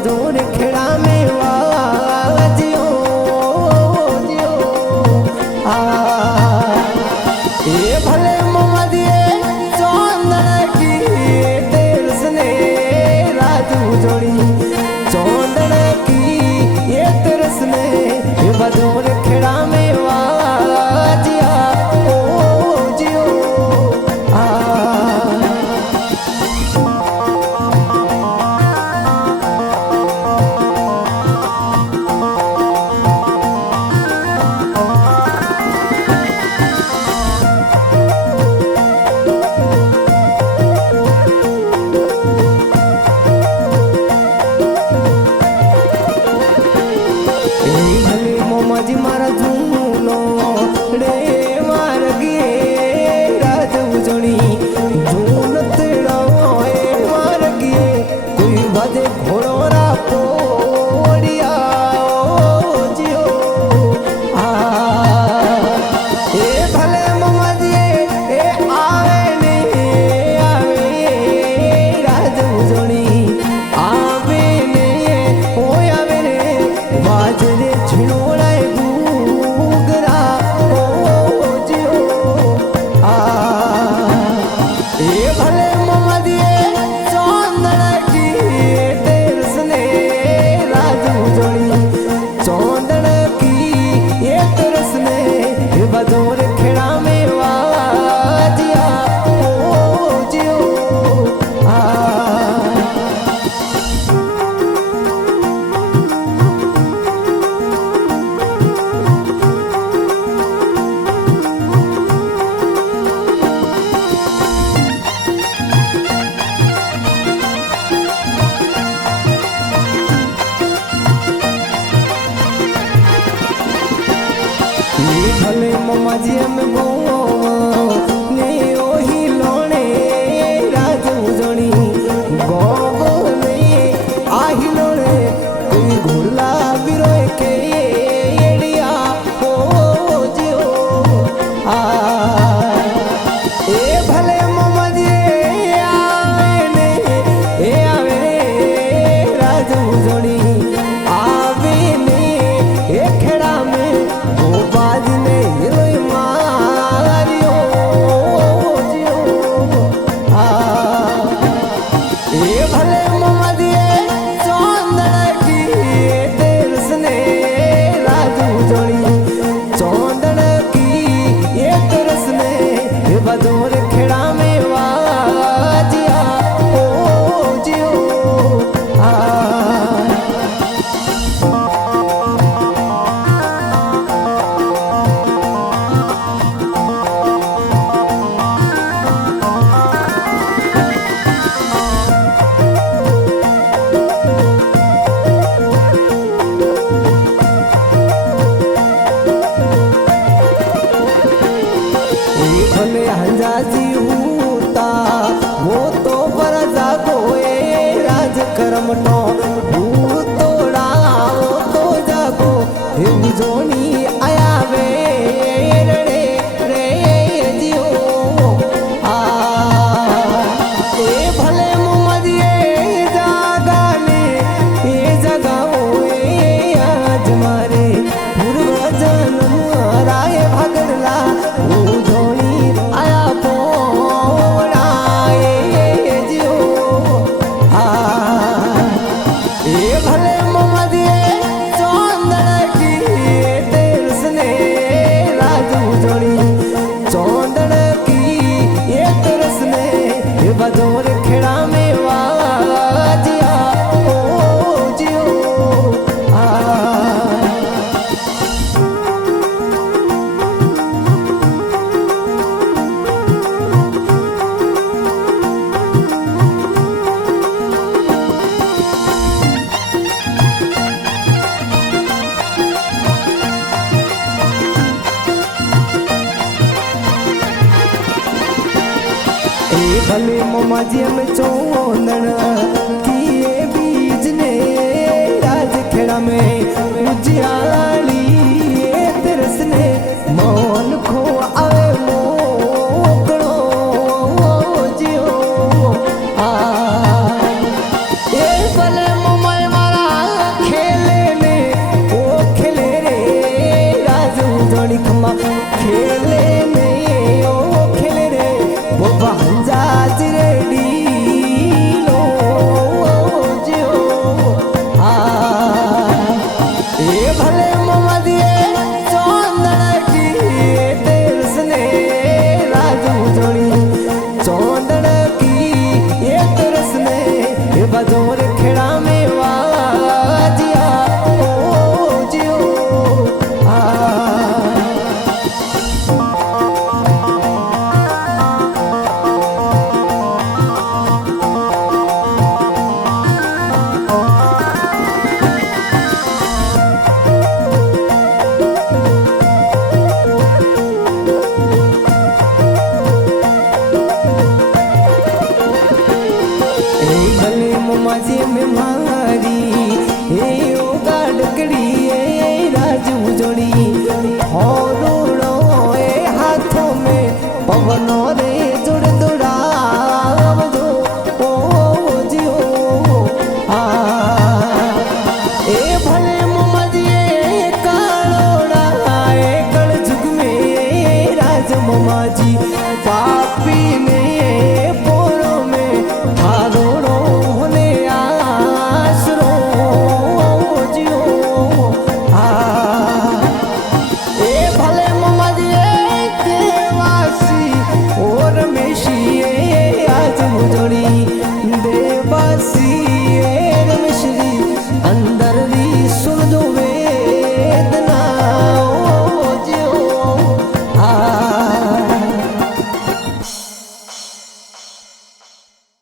बदूर खेड़ा में वाजियो जियो आ ये भले मोमदिए चौंदन की तेरसने राजू जोड़ी चौंदन की ये तेरसने बदूर खेड़ा में वाजिया ओ जियो आ मोमाजी मारा झूलो रे मार गिए राज उजड़ी झूल तेड़ा मार गिए कोई बजे घोड़ो रा पोड़िया ओ जियो आ ए भले मोमाजी ए आवे ने आवे राज उजड़ी आवे ने ओ आवे रे बाजरे झिड़ोड़ा गुगरा ओ जियो आ ए भले मोमदिए चौंदन की तेरसने राजू जोड़ी चौंदन की ये तेरसने बदौर खेड़ा में वाजिया ओ जियो आ भले मोमाजी में गो ने ओही लोणे राज उजड़ी गो ने आही लोणे कोई घोड़ला बिरोए के एड़िया हो जियो आ ए भले मोमाजी आवे ने ए आवे रे राज उजड़ी आवे ने ए खेड़ा में ओ बाज ने हिलोई मारियो जियो आ ए भले मोमदिए चौंदन की तेरसने राजू जोड़ी चौंदन की ये तेरसने बदौर खेड़ा में वाजिया ओ जियो आ भले हंजाजी होता वो तो पर जागो ए राज करम नो तोड़ा वो तो जागो हे जोनी आया वे रे रे जियो आ ए भले मोमदिए जागा ने ए जगाओ ए आज मारे पूर्व जन्म राय भगड़ला वो जोनी आया पोड़ा ए जियो आ ए भले मोमदिए चौंदन की तेरसने राजू जोड़ी चौंदन की ये तेरसने बदौर खेड़ा में वाजिया ओ जियो आ भले मोमाजी में चौंदन किए बीज ने राज खेड़ा में उजियाली तेरसने मौन खो आवे मोकड़ो जियो आ ए भले मोमाई मारा जोर खेड़ा में